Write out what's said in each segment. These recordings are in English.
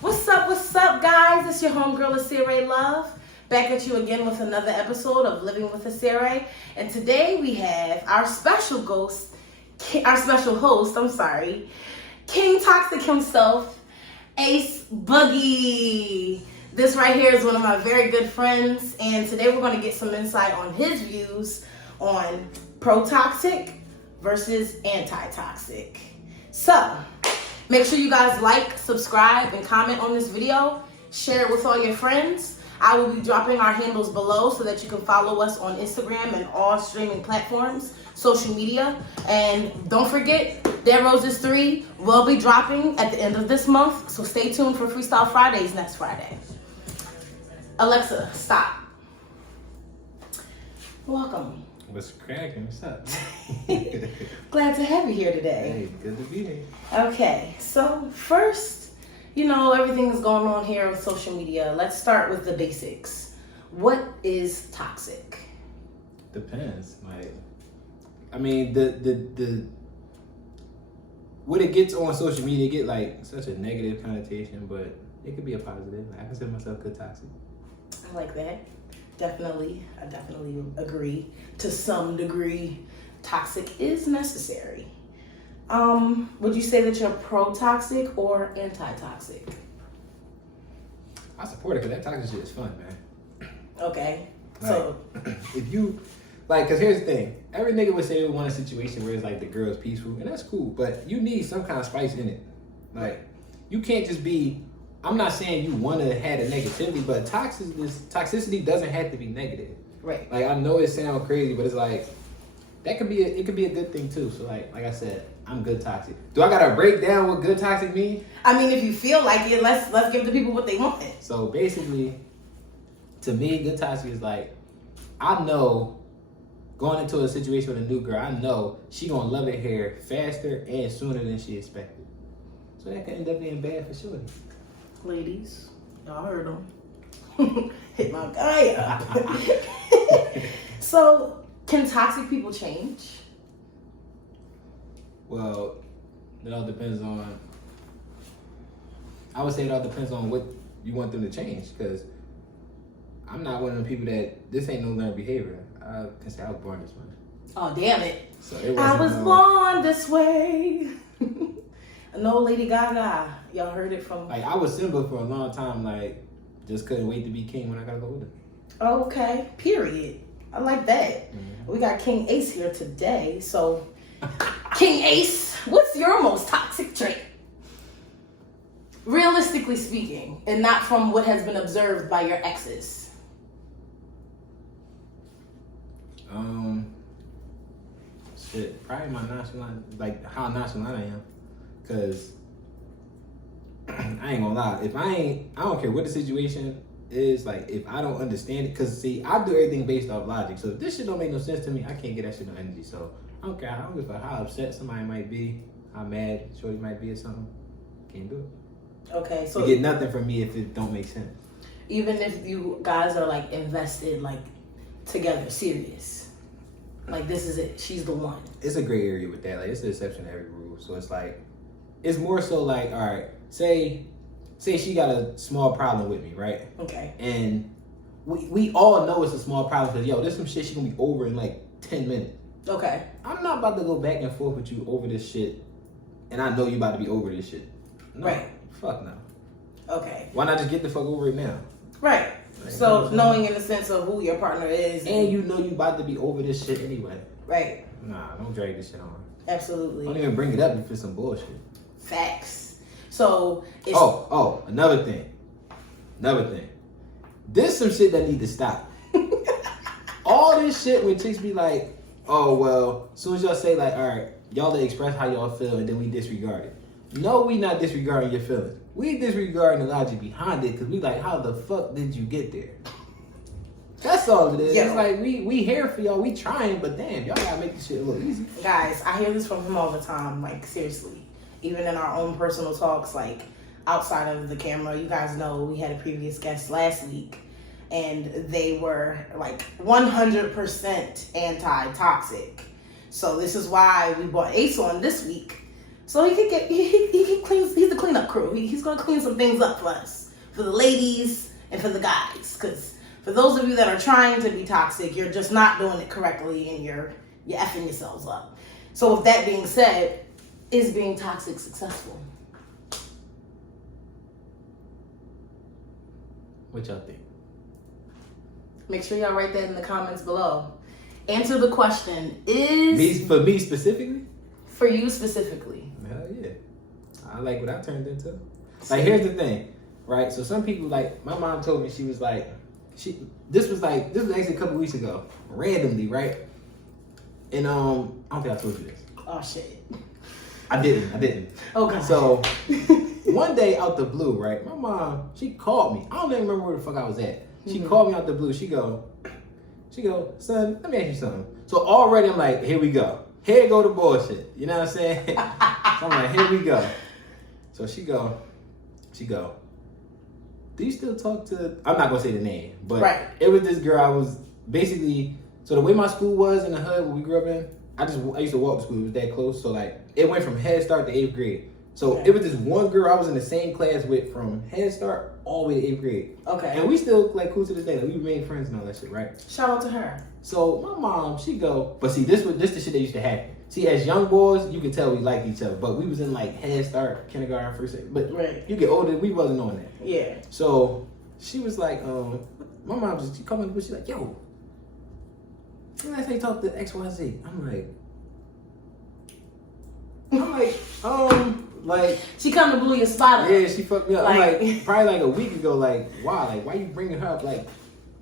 What's up, guys? It's your homegirl, Acire Love. Back at you again with another episode of Living with Acire. And today we have our special host, King Toxic himself, Ace Boogie. This right here is one of my very good friends. And today we're going to get some insight on his views on pro-toxic versus anti-toxic. So, make sure you guys like, subscribe, and comment on this video. Share it with all your friends. I will be dropping our handles below so that you can follow us on Instagram and all streaming platforms, social media. And don't forget, Dead Roses 3 will be dropping at the end of this month. So stay tuned for Freestyle Fridays next Friday. Alexa, stop. Welcome. What's cracking? What's up? Glad to have you here today. Hey, good to be here. Okay, so first, everything is going on here on social media. Let's start with the basics. What is toxic? Depends. The what it gets on social media get such a negative connotation, but it could be a positive. I consider myself good toxic. I like that. I definitely agree. To some degree, toxic is necessary. Would you say that you're pro-toxic or anti-toxic? I support it because that toxic shit is fun, man. Okay. So if you because here's the thing. Every nigga would say they want a situation where it's the girl's peaceful, and that's cool, but you need some kind of spice in it. You can't just be. I'm not saying you want to have the negativity, but toxicity doesn't have to be negative. Right. I know it sounds crazy, but it's that could be it could be a good thing too. So like I said, I'm good toxic. Do I gotta break down what good toxic means? I mean, if you feel like it, let's give the people what they want. So basically, to me, good toxic is I know going into a situation with a new girl, I know she gonna love it here faster and sooner than she expected. So that could end up being bad for sure. Ladies, y'all heard them. Hit my guy up. So, can toxic people change? Well, it all depends on. I would say it all depends on what you want them to change. Because I'm not one of the people that this ain't no learned behavior. I can say I was born this way. Oh, damn it! So it I was born this way. No, Lady Gaga. Y'all heard it from. I was Simba for a long time. Just couldn't wait to be king when I got older. Okay. Period. I like that. Mm-hmm. We got King Ace here today. So, King Ace, what's your most toxic trait? Realistically speaking, and not from what has been observed by your exes. Probably my nonchalant, how nonchalant I am. Cause I ain't gonna lie, I don't care what the situation is, if I don't understand it, cause see, I do everything based off logic. So if this shit don't make no sense to me, I can't get that shit no energy. So I don't care. I don't give a how upset somebody might be, how mad shorty might be or something. Can't do it. Okay, so you get nothing from me if it don't make sense. Even if you guys are invested together, serious. This is it. She's the one. It's a gray area with that. It's the exception to every rule. So it's it's more so all right, say she got a small problem with me, right? Okay. And we all know it's a small problem because, there's some shit she gonna be over in 10 minutes. Okay. I'm not about to go back and forth with you over this shit, and I know you about to be over this shit. No, right. Fuck no. Okay. Why not just get the fuck over it now? Right. So knowing in the sense of who your partner is. And you know you about to be over this shit anyway. Right. Nah, don't drag this shit on. Absolutely. Don't even bring it up if it's some bullshit. Facts. So it's... Another thing. This some shit that need to stop. All this shit when chicks be as soon as y'all say all right, y'all to express how y'all feel and then we disregard it. No, we not disregarding your feelings. We disregarding the logic behind it because we how the fuck did you get there? That's all it is. Yeah. It's we here for y'all, we trying, but damn, y'all gotta make this shit look easy. Guys, I hear this from him all the time, seriously. Even in our own personal talks, outside of the camera, you guys know we had a previous guest last week and they were 100% anti-toxic. So this is why we brought Ace on this week, So he could get he cleans. He's the cleanup crew. He's gonna clean some things up for us, for the ladies and for the guys. Because for those of you that are trying to be toxic, you're just not doing it correctly, and you're effing yourselves up. So with that being said, is being toxic successful? What y'all think? Make sure y'all write that in the comments below. Answer the question. Is For me specifically? For you specifically. Hell yeah. I like what I turned into. Like, here's the thing, right? So some people, like, my mom told me, she was like, this was actually a couple weeks ago, randomly, right? And I don't think I told you this. Oh shit. I didn't. Okay. So one day out the blue, right? My mom, she called me. I don't even remember where the fuck I was at. She called me out the blue. She go, son, let me ask you something. So already I'm like, here we go. Here go the bullshit. You know what I'm saying? So I'm like, here we go. So she go, do you still talk to, I'm not gonna say the name, but right. It was this girl. I was basically, so the way my school was in the hood where we grew up in, I used to walk to school. It was that close. So like, it went from Head Start to 8th grade. So It was this one girl I was in the same class with from Head Start all the way to 8th grade. Okay. And we still like cool to this day. Like, we remain friends and all that shit, right? Shout out to her. So my mom, she go, but see, this the shit that used to happen. See, as young boys, you could tell we liked each other, but we was in like Head Start, kindergarten, first grade. But you get older, we wasn't on that. Yeah. So she was like, my mom she come in, she's like, yo, last time you talked to XYZ. Like she kind of blew your spot up. Yeah, she fucked me up. Like probably like a week ago. Like why? Like why you bringing her up?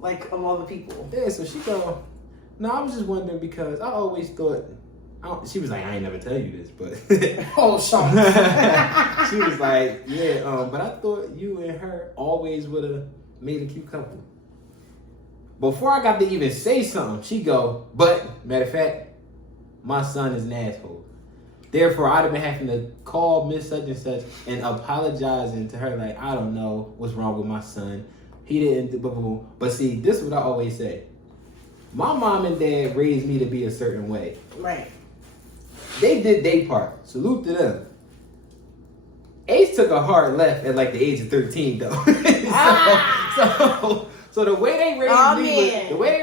Like of all the people. Yeah. So she go. No, I was just wondering because I always thought. She was like, I ain't never tell you this, but oh, Sean. She was like, yeah, but I thought you and her always would have made a cute couple. Before I got to even say something, she go, but matter of fact, my son is an asshole. Therefore, I'd have been having to call Miss Such and Such and apologizing to her, like, I don't know what's wrong with my son. He didn't do blah, blah, blah. But see, this is what I always say. My mom and dad raised me to be a certain way. Right. They did their part. Salute to them. Ace took a hard left at like the age of 13, though. So the way they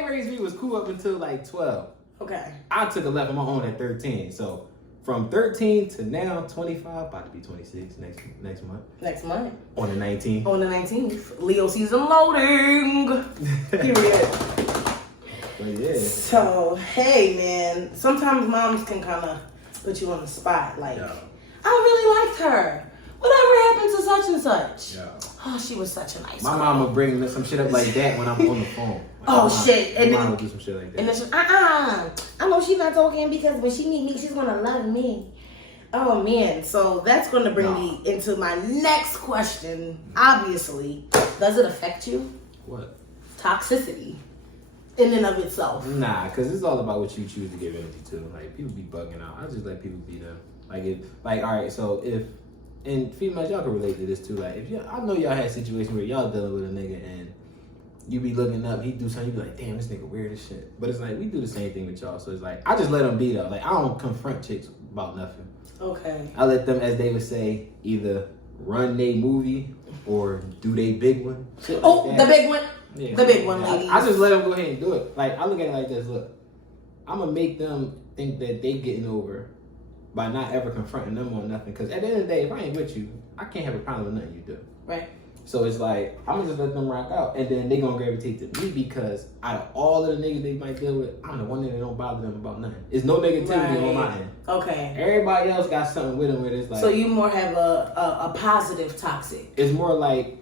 raised me was cool up until like 12. Okay. I took a left on my own at 13. So from 13 to now 25, about to be 26 next month. Next month. On the 19th. On the 19th. Leo season loading. Period. But yeah. So hey man, sometimes moms can kind of put you on the spot. Like, I really liked her. Whatever happened to such and such? Yeah. Oh, she was such a nice My girl. mom would bring some shit up like that when I'm on the phone. Like, shit. And my mom would do some shit like that. And then she's I know she's not talking because when she meet me, she's gonna love me. Oh man, so that's gonna bring me into my next question. Obviously, does it affect you? What? Toxicity. In and of itself. Nah, because it's all about what you choose to give energy to. Like, people be bugging out. I just let people be them. Alright, so if, and females, y'all can relate to this too. Like, I know y'all had situations where y'all dealing with a nigga and you be looking up, he do something, you be like, damn, this nigga weird as shit. But it's like, we do the same thing with y'all. So it's like, I just let them be though. Like, I don't confront chicks about nothing. Okay. I let them, as they would say, either run they movie or do they big one. The big one. Yeah. The big one, ladies. I just let them go ahead and do it. Like, I look at it like this. Look, I'm going to make them think that they getting over by not ever confronting them on nothing. Because at the end of the day, if I ain't with you, I can't have a problem with nothing you do. Right. So it's like, I'm going to just let them rock out. And then they going to gravitate to me because out of all of the niggas they might deal with, I'm the one that don't bother them about nothing. It's no negativity on my end. Okay. Everybody else got something with them where it's like. So you more have a positive toxic. It's more like,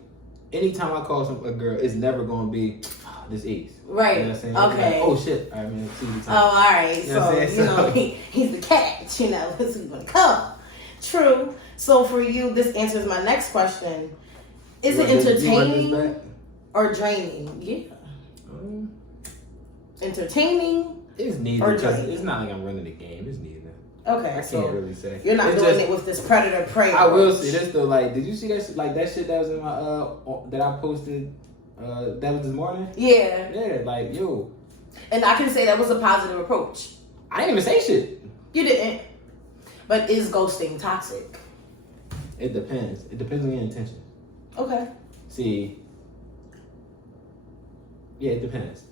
anytime I call a girl, it's never going to be, this Ace. Right. You know what I'm saying? Okay. Like, oh shit. All right, man. See you time. Oh, all right. You know So, he's the catch, you know, this is going to come. True. So for you, this answers my next question. Is it entertaining or draining? Yeah. Entertaining? It's neither. It's not like I'm running the game. It's neither. Okay. I can't really say. You're not doing it with this predator prey. I will say this though. Like, did you see that? Like that shit that was in my that I posted. That was this morning. Yeah. Yeah. Like yo. And I can say that was a positive approach. I didn't even say shit. You didn't. But is ghosting toxic? It depends. It depends on your intentions. Okay. See, yeah, it depends.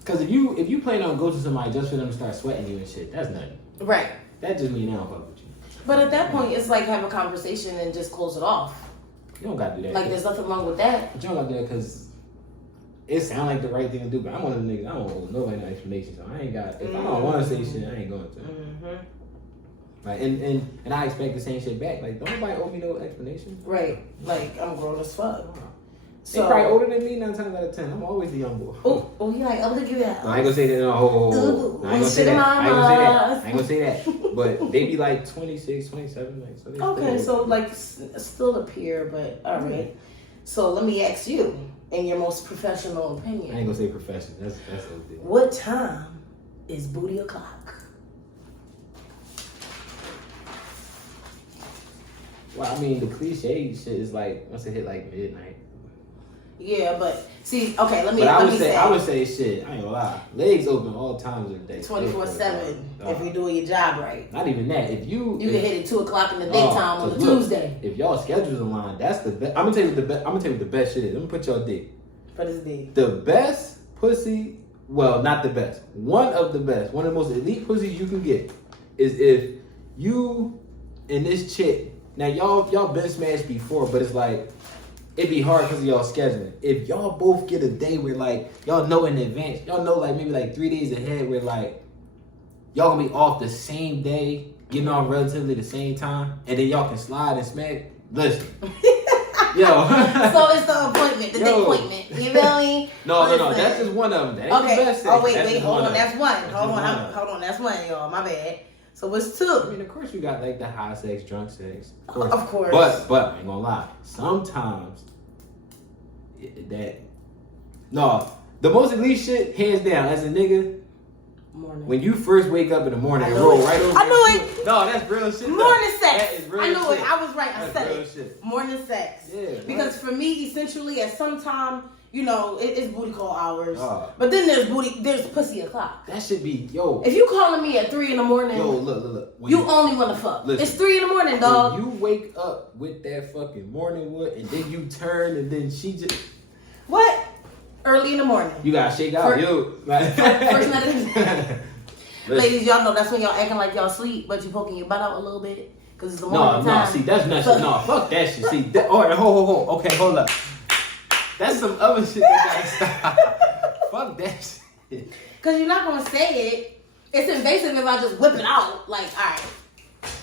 Because if you plan on ghosting somebody just for them to start sweating you and shit, that's nothing. Right. That just means they don't fuck with you. But at that point, it's like have a conversation and just close it off. You don't gotta do that. Like there's nothing wrong with that. But you don't gotta do that because it sounds like the right thing to do. But I'm one of the niggas. I don't owe nobody no explanation. So I ain't got. If I don't want to say shit, I ain't going to. Mm-hmm. Like and I expect the same shit back. Like don't nobody owe me no explanation. Right. Like I'm grown as fuck. So, they probably older than me 9 times out of 10. I'm always the young boy. Oh, he like, oh, look at that. No, I ain't gonna say that. No, I ain't gonna say that. I ain't gonna say that. But they be like 26, 27. Like, so they okay, so like still a peer, but all right. So let me ask you, in your most professional opinion. I ain't gonna say professional. That's OD. What time is booty o'clock? Well, I mean, the cliche shit is like once it hit like midnight. Yeah, but see, okay, let me. But I would say shit. I ain't gonna lie. Legs open all times of the day. 24/7. If you're doing your job right. Not even that. If you can hit it 2:00 in the daytime on a Tuesday. If y'all schedules aligned, that's the best. I'm gonna tell you what the best shit is. Let me put y'all dick. What is the The best pussy? Well, not the best. One of the best. One of the most elite pussies you can get is if you and this chick. Now y'all been smashed before, but it's like. It'd be hard because of y'all scheduling. If y'all both get a day where like y'all know in advance, y'all know like maybe like 3 days ahead where like y'all gonna be off the same day, getting on relatively the same time, and then y'all can slide and smack. Listen, yo. So it's the appointment, the day appointment. You feel me? No. That's just one of them. That ain't the best sex. Oh wait, hold on. That's one. Hold on. That's one, y'all. My bad. So what's two? I mean, of course you got like the high sex, drunk sex. Of course. But I ain't gonna lie. Sometimes the most elite shit, hands down, as a nigga. Morning. When you first wake up in the morning and roll right over. I knew it. No, that's real shit. Morning sex. That is real I knew shit. it. I was right. I that's said real it. Shit. Morning sex. Yeah. Because for me, essentially, at some time, you know, it's booty call hours. Oh. But then there's pussy o'clock. That should be, yo. If you calling me at 3 a.m, yo, look. You only want to fuck. Listen, it's 3 a.m, dog. When you wake up with that fucking morning wood, and then you turn, and then she just what? Early in the morning. You gotta shake out, first night of the Ladies, y'all know that's when y'all acting like y'all sleep, but you poking your butt out a little bit because it's the morning time. No, see, that's not shit. No, fuck that shit. See, all right, hold. Okay, hold up. That's some other shit that gotta stop. Fuck that shit. Because you're not gonna say it. It's invasive if I just whip it out. Like, all right.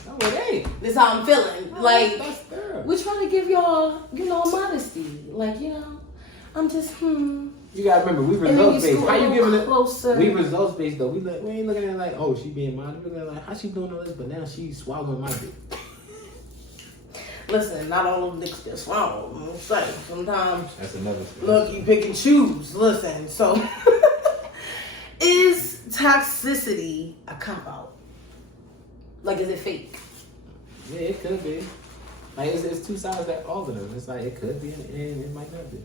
No, it ain't. This is how I'm feeling. No, like, that's we trying to give y'all, modesty. Like, I'm just, You gotta remember, we results based. How you giving it? Closer. We results based though. We ain't looking at it like, oh, she being modest. We looking at like, how she doing all this, but now she's swallowing my dick. Listen, not all of the dicks get swallowed. I'm saying sometimes. That's another thing. Look, you pick and choose. Listen, so is toxicity a cop out? Like, is it fake? Yeah, it could be. Like, it's two sides that all of them. It's like it could be and it might not be.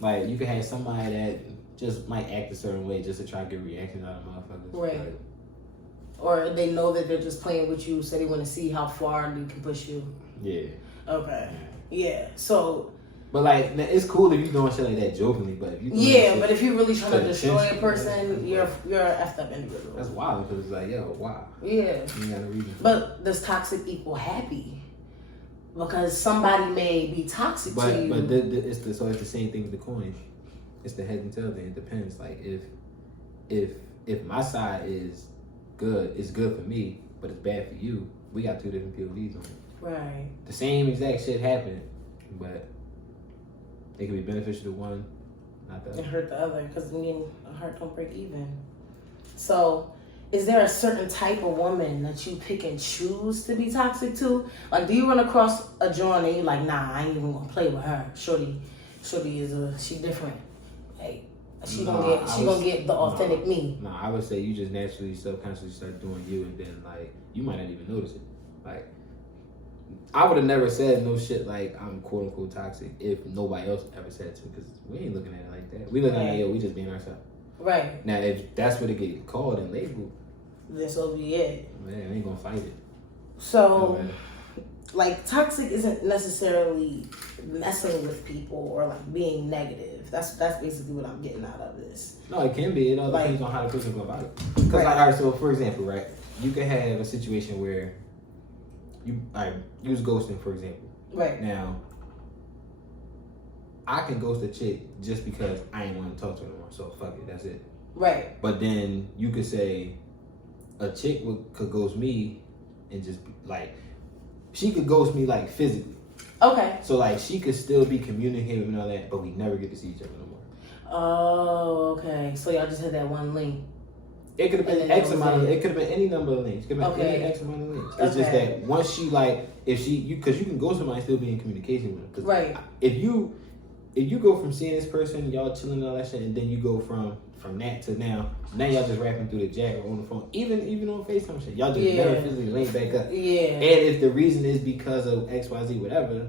Like, you could have somebody that just might act a certain way just to try to get reactions out of motherfuckers. Right. Like, or they know that they're just playing with you, so they want to see how far they can push you. Yeah. Okay. Yeah. So. But like, it's cool if you doing shit like that jokingly, but if you but if you're really trying to destroy a person, you're an effed up individual. That's wild because it's like, yo, wow. Yeah. You ain't got no reason. But does toxic equal happy? Because somebody may be toxic to you. But it's the same thing with the coin. It's the head and tail thing. It depends. Like if my side is good, it's good for me, but it's bad for you. We got two different POVs on it. Right. The same exact shit happened, but it can be beneficial to one, not the other. And hurt the other, because a heart don't break even. So, is there a certain type of woman that you pick and choose to be toxic to? Like, do you run across a joint and you're like, nah, I ain't even gonna play with her. Shorty she different. Hey, she gonna get the authentic me. No, I would say you just naturally, subconsciously start doing you, and then like you might not even notice it. Like, I would have never said no shit like I'm quote unquote toxic if nobody else ever said it to me, because we ain't looking at it like that. We looking at it, yo, we just being ourselves. Right. Now, if that's what it get called and labeled, then so be it. Man, I ain't gonna fight it. So, like, toxic isn't necessarily messing with people or like being negative. That's basically what I'm getting out of this. No, it can be. It all depends on how the person go about it. Because, like, all right, so for example, right, you can have a situation where you use ghosting, for example. Right. Now, I can ghost a chick just because I ain't want to talk to her anymore. So fuck it, that's it. Right. But then you could say a chick could ghost me and just like she could ghost me like physically. Okay. So like she could still be communicating and all that, but we never get to see each other no more. Oh, okay. So y'all just had that one link. It could have been X amount of. It could have been any number of links. It could have been any X amount of links. It's just that once she like, because you can ghost somebody and still be in communication with them. Right. If you go from seeing this person, y'all chilling and all that shit, and then you go from that to now y'all just rapping through the jack or on the phone, even on FaceTime shit, y'all just never physically link back up. Yeah. And if the reason is because of XYZ whatever,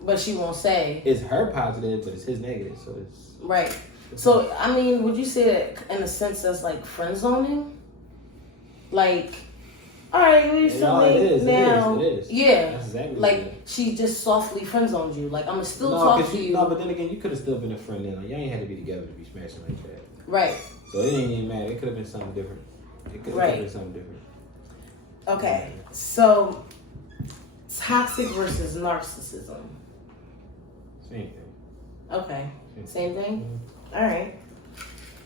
but she won't say. It's her positive, but it's his negative, so it's right. So I mean, would you say that in a sense that's like friend zoning? Like, all right, we're something now. It is. Yeah. That's exactly like she just softly friend zoned you. Like I'ma still talk to you. No, but then again, you could have still been a friend then. Like y'all ain't had to be together to be smashing like that. Right. So it ain't even matter. It could have been something different. It could have been something different. Okay. So toxic versus narcissism. Same thing. Okay. Same thing? Mm-hmm. All right.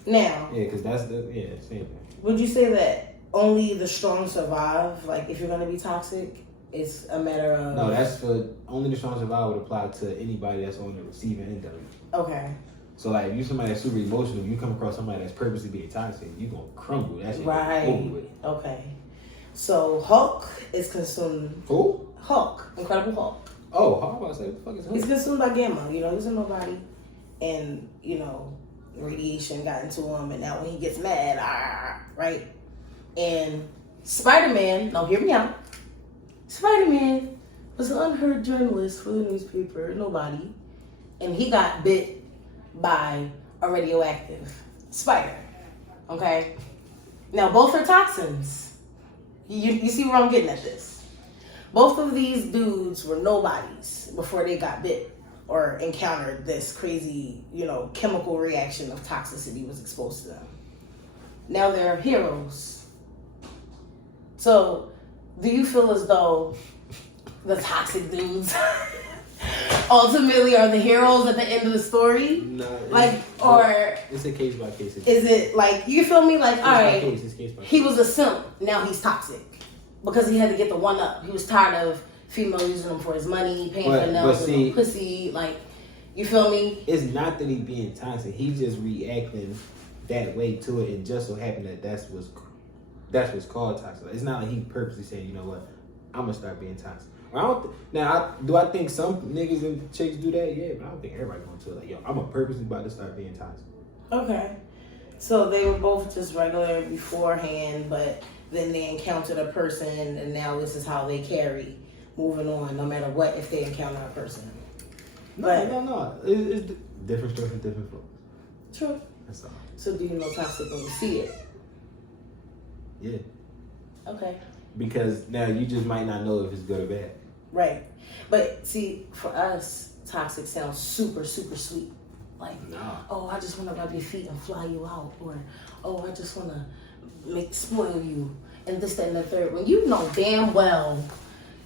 Now. Yeah, because that's same thing. Would you say that only the strong survive? Like, if you're going to be toxic, it's a matter of... No, that's for... Only the strong survive would apply to anybody that's on the receiving end of it. Okay. So, like, if you're somebody that's super emotional, you come across somebody that's purposely being toxic, you're going to crumble. That shit right. over with. Okay. So, Hulk is consumed... Who? Hulk. Incredible Hulk. Oh, how about I say, what the fuck is Hulk? He's consumed by gamma. You know, he's a nobody. And, you know, radiation got into him. And now when he gets mad, right? And Spider-Man, now hear me out. Spider-Man was an unheard journalist for the newspaper, nobody. And he got bit by a radioactive spider. Okay? Now, both are toxins. You see where I'm getting at this? Both of these dudes were nobodies before they got bit or encountered this crazy, you know, chemical reaction of toxicity was exposed to them. Now they're heroes. So, do you feel as though the toxic dudes ultimately are the heroes at the end of the story? No. Like, or... It's a case by case. Is it like, you feel me? Like, all right, case by he was a simp, now he's toxic. Because he had to get the one up. He was tired of female using him for his money, paying for nails with no pussy. Like, you feel me? It's not that he being toxic. He's just reacting that way to it. It just so happened that that's what's called toxic. It's not like he purposely saying, you know what, I'm gonna start being toxic. Do I think some niggas and chicks do that? Yeah, but I don't think everybody going to it. Like, yo, I'm purposely about to start being toxic. Okay. So they were both just regular beforehand, but then they encountered a person, and now this is how they carry moving on, no matter what, if they encounter a person. No. It's different stuff for different folks. True. That's all. So do you know toxic when you see it? Yeah. Okay. Because now you just might not know if it's good or bad. Right. But see, for us, toxic sounds super, super sweet. Like, oh, I just want to rub your feet and fly you out. Or, oh, I just want to spoil you. And this, that, and the third. When you know damn well,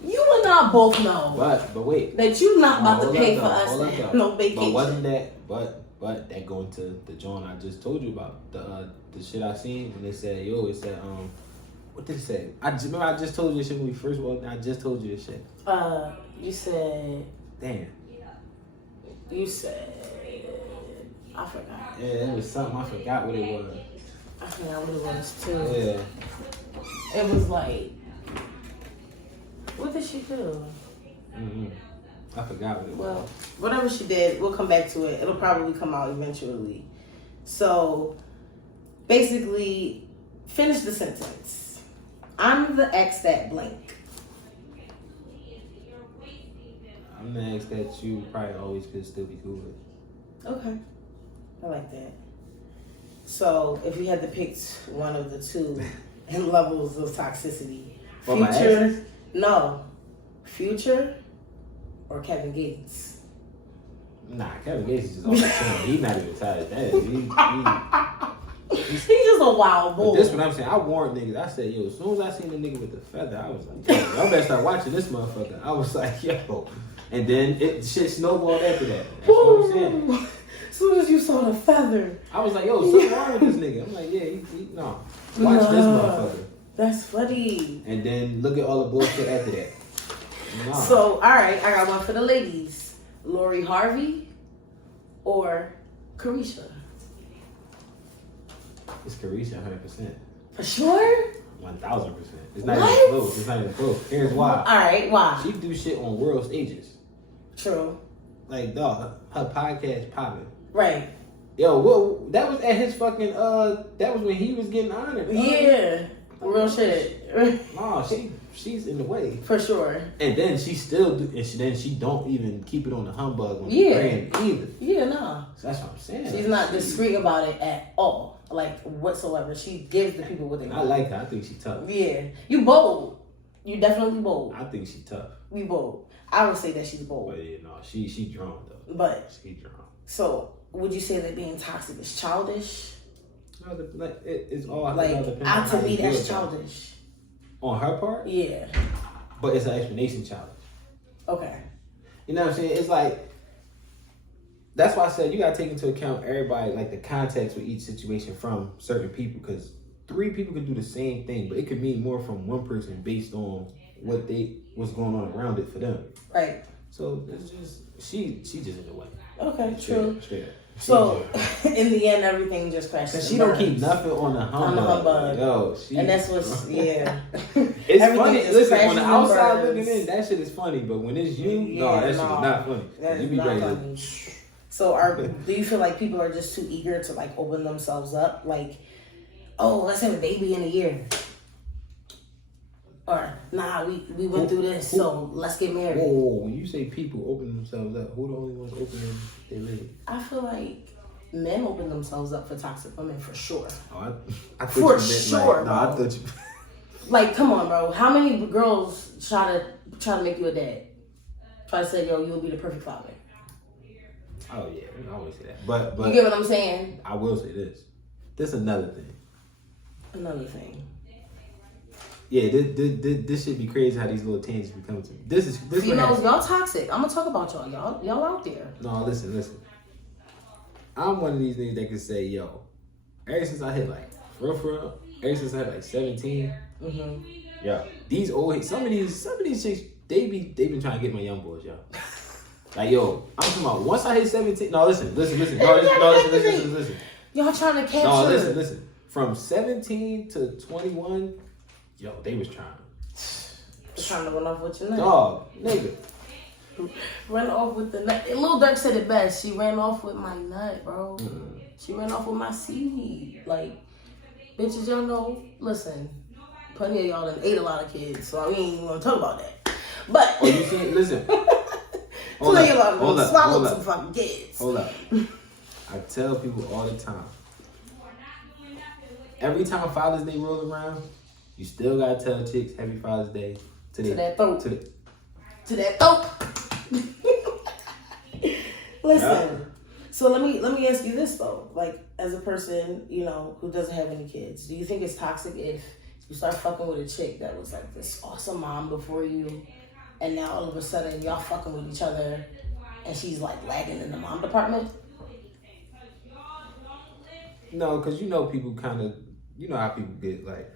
you and I both know. But wait. That you not about to pay for us to have no vacation. But wasn't that, but that going to the joint I just told you about. The shit I seen when they said, yo, it said, what did it say? I just told you this shit when we first walked in. I just told you this shit. You said... Damn. You said... I forgot. Yeah, it was something. I forgot what it was. I forgot what it was, too. Yeah. It was like... What did she do? Mm-hmm. I forgot what it was. Well, whatever she did, we'll come back to it. It'll probably come out eventually. So, basically, finish the sentence. I'm the ex that blank. I'm the ex that you probably always could still be cool with. Okay. I like that. So, if you had to pick one of the two in levels of toxicity, For my Future, exes? No. Future or Kevin Gates? Nah, Kevin Gates is just on the channel. He's not even tired of that. He's just a wild boy. But this what I'm saying. I warned niggas. I said, yo, as soon as I seen the nigga with the feather, I was like, yo, y'all better start watching this motherfucker. I was like, yo. And then shit snowballed after that. That's what I'm saying. As soon as you saw the feather. I was like, yo, something wrong with this nigga. I'm like, yeah, no. Watch this motherfucker. That's funny. And then look at all the bullshit after that. Nah. So, alright, I got one for the ladies. Lori Harvey or Carisha? It's Carisha 100%. For sure? 1000%. It's not even close. It's not even close. Here's why. Alright, why? She do shit on world stages. True. Like, dog, her podcast popping. Right. Yo, well, that was at his fucking, that was when he was getting honored. Yeah. Real shit. No, she's in the way. For sure. And then she still do, and she don't even keep it on the humbug on the Yeah. brand either. Yeah, no. So that's what I'm saying. She's not discreet about it at all. Like, whatsoever. She gives the people what they want. I like her. I think she tough. Yeah. You bold. You definitely bold. I think she tough. We bold. I would say that she's bold. But yeah, no, she drunk though. But she drunk. So, would you say that being toxic is childish? No, it's all like, to me, that's childish. On her part? Yeah. But it's an explanation challenge. Okay. You know what I'm saying? It's like, that's why I said you gotta take into account everybody, like the context with each situation from certain people, because 3 people could do the same thing, but it could mean more from one person based on what's going on around it for them. Right. So it's just she just in the way. Okay, true. Straight up. So in the end, everything just crashes. Cause she don't keep nothing on the humbug. Yo, and that's what's it's everything funny. Listen, on the outside burns. looking in, that shit is funny. But when it's you, that shit is not funny. That you is be not ready funny. So do you feel like people are just too eager to like open themselves up? Like, oh, let's have a baby in a year. Or, nah, we went through this, so let's get married. Whoa, when you say people open themselves up, who the only ones opening their leg? I feel like men open themselves up for toxic women for sure. Oh, I thought for you meant sure, like, no, I thought you... Like, come on, bro. How many girls try to make you a dad? Try to say, yo, you'll be the perfect father. Oh, yeah, we always say that. But you get what I'm saying? I will say this. This another thing. Another thing. Yeah, this should be crazy how these little tangents be coming to me. This Females, y'all toxic. I'm gonna talk about y'all. Y'all out there. No, listen. I'm one of these niggas that can say, yo, ever since I hit like, for real, ever since I hit like 17, yeah, these old, some of these chicks, they been trying to get my young boys, yo. Like, yo, I'm talking about once I hit 17. No, listen. No, listen. Y'all trying to capture. No, listen. From 17 to 21, yo, they was trying. Trying to run off with your nut. Dog, nigga. Run off with the nut. Lil Durk said it best. She ran off with my nut, bro. She ran off with my seed. Like, bitches, y'all know. Listen, plenty of y'all done ate a lot of kids, so I ain't even gonna talk about that. But oh, you see, listen. Plenty of y'all gonna swallow some fucking kids. Hold up. I tell people all the time. Every time Father's Day rolls around, you still gotta tell chicks Happy Father's Day to that throat. To that throat. Listen. So let me ask you this though. Like, as a person, you know, who doesn't have any kids, do you think it's toxic if you start fucking with a chick that was like this awesome mom before you, and now all of a sudden y'all fucking with each other and she's like lagging in the mom department? No, because you know people kind of, you know how people get, like,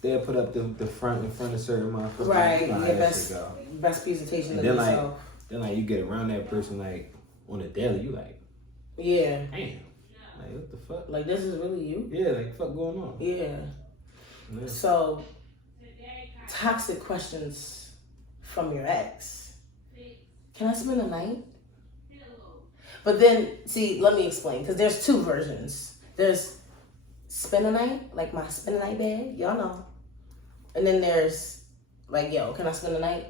they'll put up the front in front of certain motherfuckers. Right, you know your best presentation of yourself. Then like you get around that person like on a daily, you like, yeah, damn, like what the fuck? Like, this is really you? Yeah, like fuck going on? Yeah. So, toxic questions from your ex. Can I spend the night? But then, see, let me explain, because there's 2 versions. There's spend the night, like my spend the night bed, y'all know. And then there's like, yo, can I spend the night?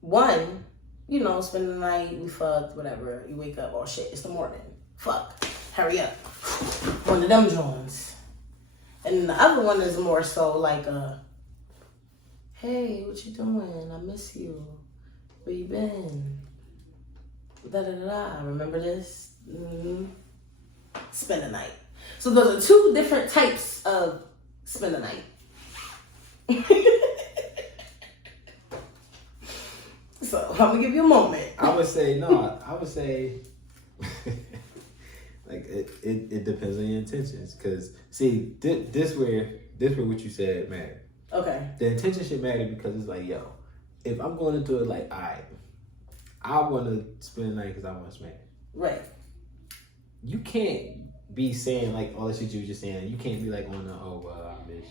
One, you know, spend the night, we fucked, whatever. You wake up, oh shit, it's the morning. Fuck, hurry up. One of them joints. And the other one is more so like a, hey, what you doing? I miss you. Where you been? Da da da da. Remember this? Mm-hmm. Spend the night. So those are two different types of spend the night. So I'm gonna give you a moment. I would say no. I would say like it depends on your intentions. Cause see this where what you said matter. Okay. The intention should matter because it's like, yo, if I'm going into it like, alright, I want to spend the night because I want to smack. Right. You can't be saying like all the shit you were just saying. You can't be like on the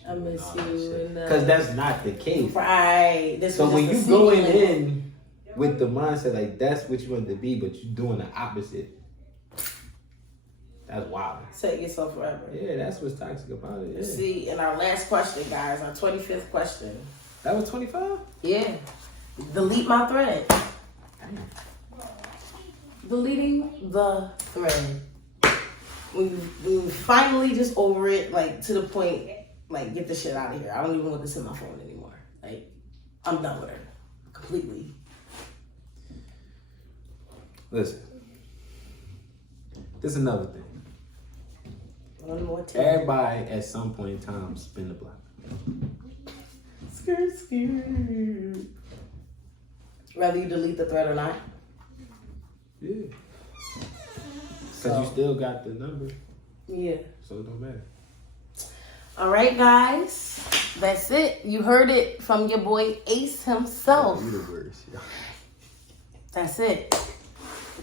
I miss you. Because that's not the case. Right. So when you going in with the mindset like that's what you want to be, but you're doing the opposite, that's wild. Take yourself forever. Yeah, that's what's toxic about it. Yeah. See, and our last question, guys, our 25th question. That was 25? Yeah. Delete my thread. Deleting the thread. We finally just over it, like to the point, like get the shit out of here. I don't even want this in my phone anymore. Like, I'm done with her completely. Listen, this is another thing. One more time. Everybody at some point in time spin the block. Skirt, skirt. Whether you delete the thread or not. Yeah. Because you still got the number. Yeah. So it don't matter. All right, guys. That's it. You heard it from your boy Ace himself. You the worst. Yeah. That's it.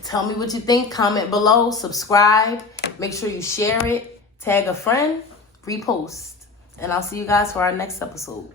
Tell me what you think. Comment below. Subscribe. Make sure you share it. Tag a friend. Repost. And I'll see you guys for our next episode.